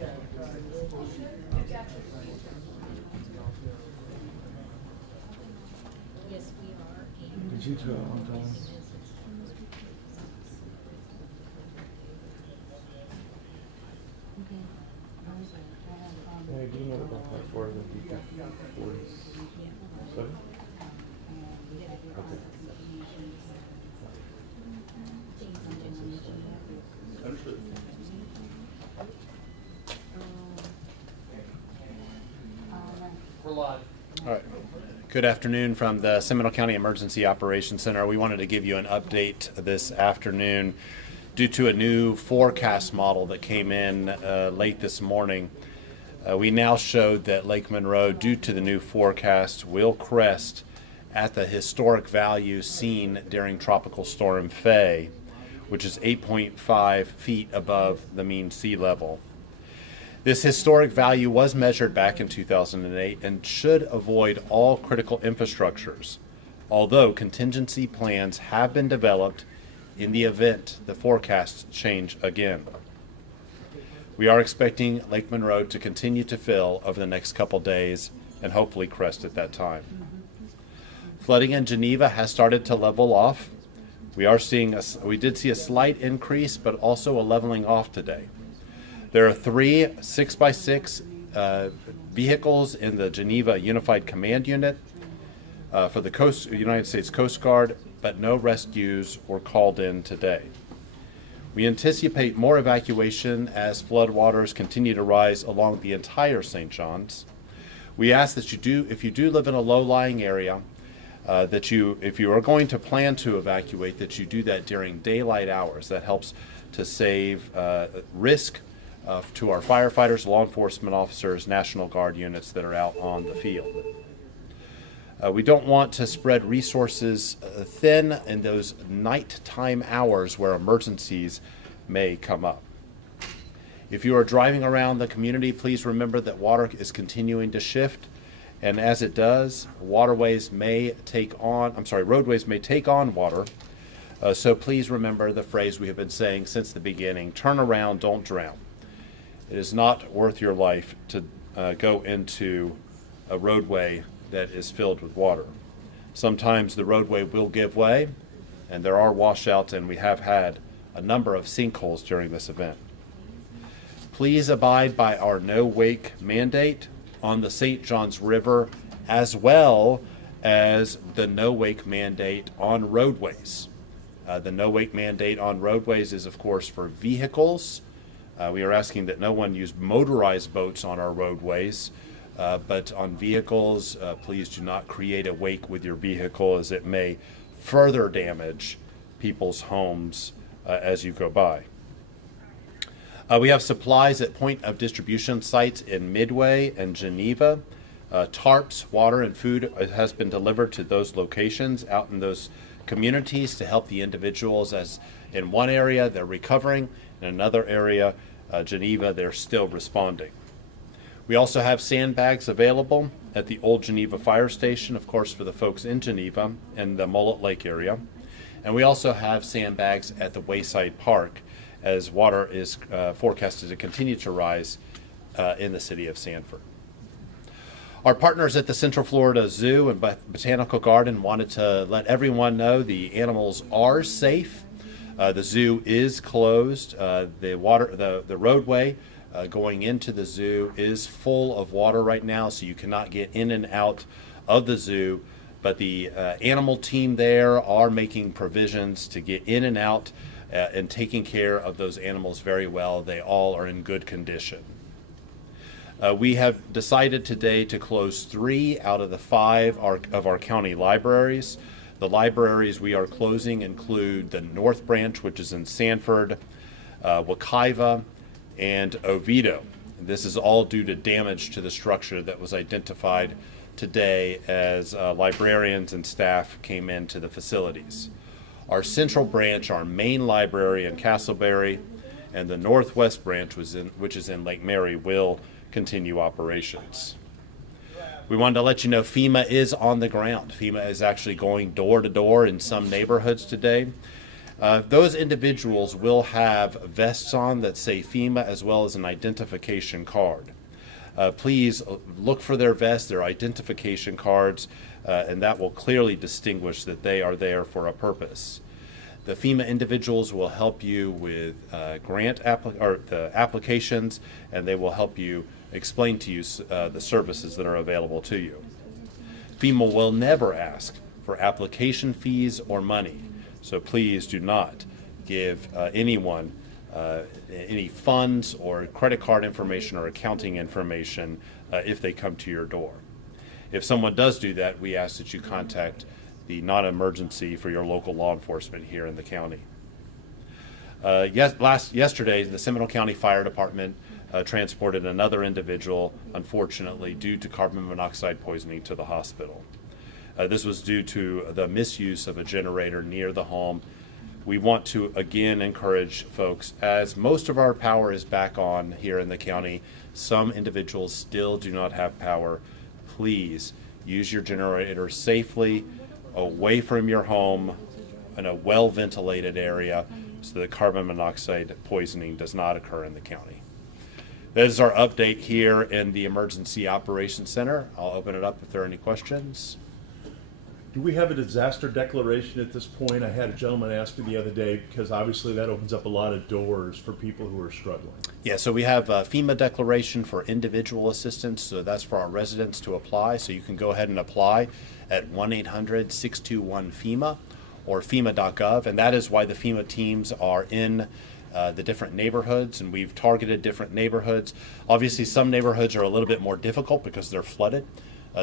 Yes, we are. Did you do it one time? Yeah, do you know about that for the people? 47? Okay. Understood. We're live. All right. Good afternoon from the Seminole County Emergency Operations Center. We wanted to give you an update this afternoon due to a new forecast model that came in late this morning. We now showed that Lake Monroe, due to the new forecast, will crest at the historic value seen during Tropical Storm Faye, which is 8.5 feet above the mean sea level. This historic value was measured back in 2008 and should avoid all critical infrastructures, although contingency plans have been developed in the event the forecasts change again. We are expecting Lake Monroe to continue to fill over the next couple days and hopefully crest at that time. Flooding in Geneva has started to level off. We did see a slight increase, but also a leveling off today. There are 3 6x6 vehicles in the Geneva Unified Command Unit for the United States Coast Guard, but no rescues were called in today. We anticipate more evacuation as floodwaters continue to rise along the entire St. John's. We ask that if you do live in a low-lying area, if you are going to plan to evacuate, that you do that during daylight hours. That helps to save risk to our firefighters, law enforcement officers, National Guard units that are out on the field. We don't want to spread resources thin in those nighttime hours where emergencies may come up. If you are driving around the community, please remember that water is continuing to shift, and as it does, roadways may take on water. So please remember the phrase we have been saying since the beginning: turn around, don't drown. It is not worth your life to go into a roadway that is filled with water. Sometimes the roadway will give way, and there are washouts, and we have had a number of sinkholes during this event. Please abide by our no-wake mandate on the St. Johns River, as well as the no-wake mandate on roadways. The no-wake mandate on roadways is, of course, for vehicles. We are asking that no one use motorized boats on our roadways. But on vehicles, please do not create a wake with your vehicle, as it may further damage people's homes as you go by. We have supplies at point of distribution sites in Midway and Geneva. Tarps, water, and food has been delivered to those locations out in those communities to help the individuals, as in one area they're recovering, in another area, Geneva, they're still responding. We also have sandbags available at the Old Geneva Fire Station, of course, for the folks in Geneva and the Mullet Lake area. And we also have sandbags at the Wayside Park, as water is forecasted to continue to rise in the city of Sanford. Our partners at the Central Florida Zoo and Botanical Garden wanted to let everyone know the animals are safe. The zoo is closed. The roadway going into the zoo is full of water right now, so you cannot get in and out of the zoo. But the animal team there are making provisions to get in and out and taking care of those animals very well. They all are in good condition. We have decided today to close 3 out of the 5 of our county libraries. The libraries we are closing include the North Branch, which is in Sanford, Wekiva, and Oviedo. This is all due to damage to the structure that was identified today as librarians and staff came into the facilities. Our Central Branch, our main library in Castleberry, and the Northwest Branch, which is in Lake Mary, will continue operations. We wanted to let you know FEMA is on the ground. FEMA is actually going door to door in some neighborhoods today. Those individuals will have vests on that say FEMA as well as an identification card. Please look for their vests, their identification cards, and that will clearly distinguish that they are there for a purpose. The FEMA individuals will help you with the applications, and they will help you explain to you the services that are available to you. FEMA will never ask for application fees or money, so please do not give anyone any funds or credit card information or accounting information if they come to your door. If someone does do that, we ask that you contact the non-emergency for your local law enforcement here in the county. Yesterday, the Seminole County Fire Department transported another individual, unfortunately, due to carbon monoxide poisoning to the hospital. This was due to the misuse of a generator near the home. We want to again encourage folks, as most of our power is back on here in the county, some individuals still do not have power. Please use your generator safely, away from your home, in a well-ventilated area, so that carbon monoxide poisoning does not occur in the county. That is our update here in the Emergency Operations Center. I'll open it up if there are any questions. Do we have a disaster declaration at this point? I had a gentleman ask me the other day, because obviously that opens up a lot of doors for people who are struggling. Yeah, so we have a FEMA declaration for individual assistance, so that's for our residents to apply. So you can go ahead and apply at 1-800-621-FEMA or FEMA.gov, and that is why the FEMA teams are in the different neighborhoods, and we've targeted different neighborhoods. Obviously, some neighborhoods are a little bit more difficult because they're flooded.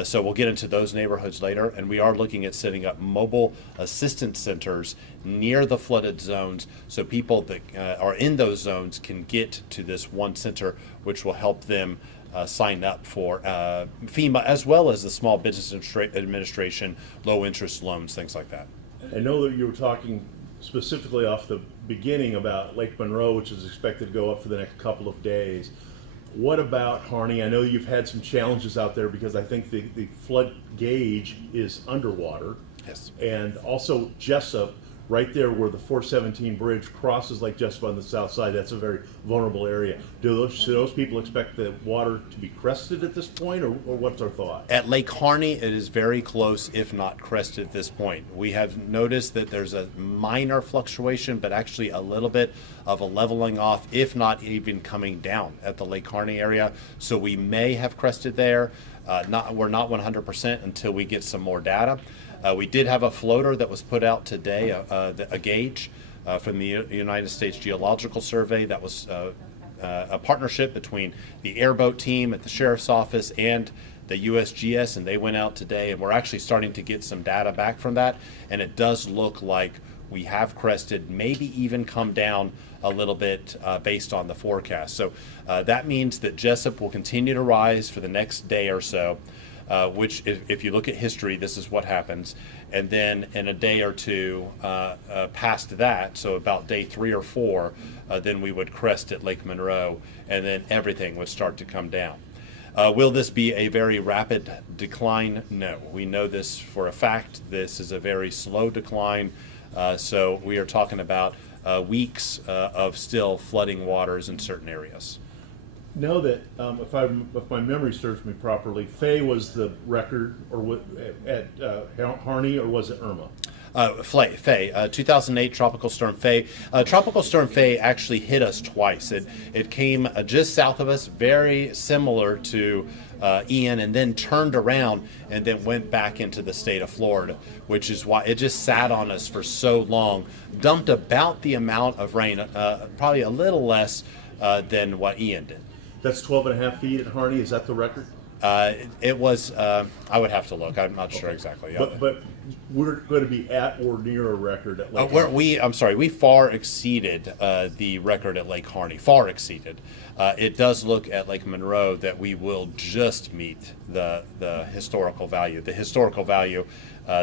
So we'll get into those neighborhoods later, and we are looking at setting up mobile assistance centers near the flooded zones so people that are in those zones can get to this one center, which will help them sign up for FEMA as well as the Small Business Administration, low interest loans, things like that. I know that you were talking specifically off the beginning about Lake Monroe, which is expected to go up for the next couple of days. What about Harney? I know you've had some challenges out there because I think the flood gauge is underwater. Yes. And also Jessup, right there where the 417 bridge crosses Lake Jessup on the south side, that's a very vulnerable area. Should those people expect the water to be crested at this point, or what's our thought? At Lake Harney, it is very close, if not crested at this point. We have noticed that there's a minor fluctuation, but actually a little bit of a leveling off, if not even coming down at the Lake Harney area. So we may have crested there. We're not 100% until we get some more data. We did have a floater that was put out today, a gauge from the United States Geological Survey. That was a partnership between the airboat team at the Sheriff's Office and the USGS, and they went out today, and we're actually starting to get some data back from that, and it does look like we have crested, maybe even come down a little bit based on the forecast. So that means that Jessup will continue to rise for the next day or so. Which, if you look at history, this is what happens. And then in a day or two past that, so about day 3 or 4, then we would crest at Lake Monroe, and then everything would start to come down. Will this be a very rapid decline? No. We know this for a fact. This is a very slow decline. So we are talking about weeks of still flooding waters in certain areas. Know that if my memory serves me properly, Faye was the record, or at Harney, or was it Irma? Faye, 2008 Tropical Storm Faye. Tropical Storm Faye actually hit us twice. It came just south of us, very similar to Ian, and then turned around and then went back into the state of Florida, which is why it just sat on us for so long. Dumped about the amount of rain, probably a little less than what Ian did. That's 12.5 feet at Harney. Is that the record? It was. I would have to look. I'm not sure exactly. But we're going to be at or near a record at Lake Harney. We far exceeded the record at Lake Harney. Far exceeded. It does look at Lake Monroe that we will just meet the historical value. The historical value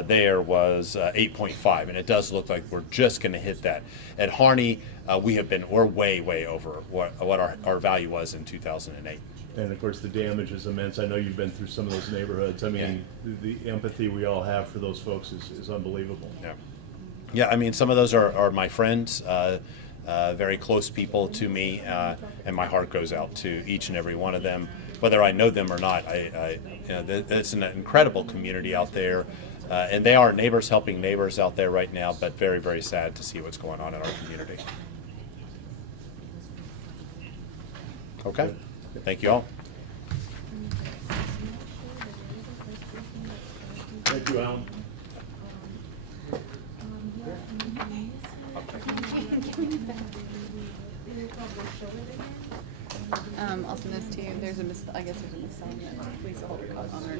there was 8.5, and it does look like we're just going to hit that. At Harney, we're way over what our value was in 2008. And of course, the damage is immense. I know you've been through some of those neighborhoods. I mean, the empathy we all have for those folks is unbelievable. Yeah. Yeah, I mean, some of those are my friends, very close people to me, and my heart goes out to each and every one of them, whether I know them or not. It's an incredible community out there, and they are neighbors helping neighbors out there right now, but very, very sad to see what's going on in our community. Okay, thank you all. Thank you, Alan. I'll send this to you. I guess there's a misspelling. Please hold it on her.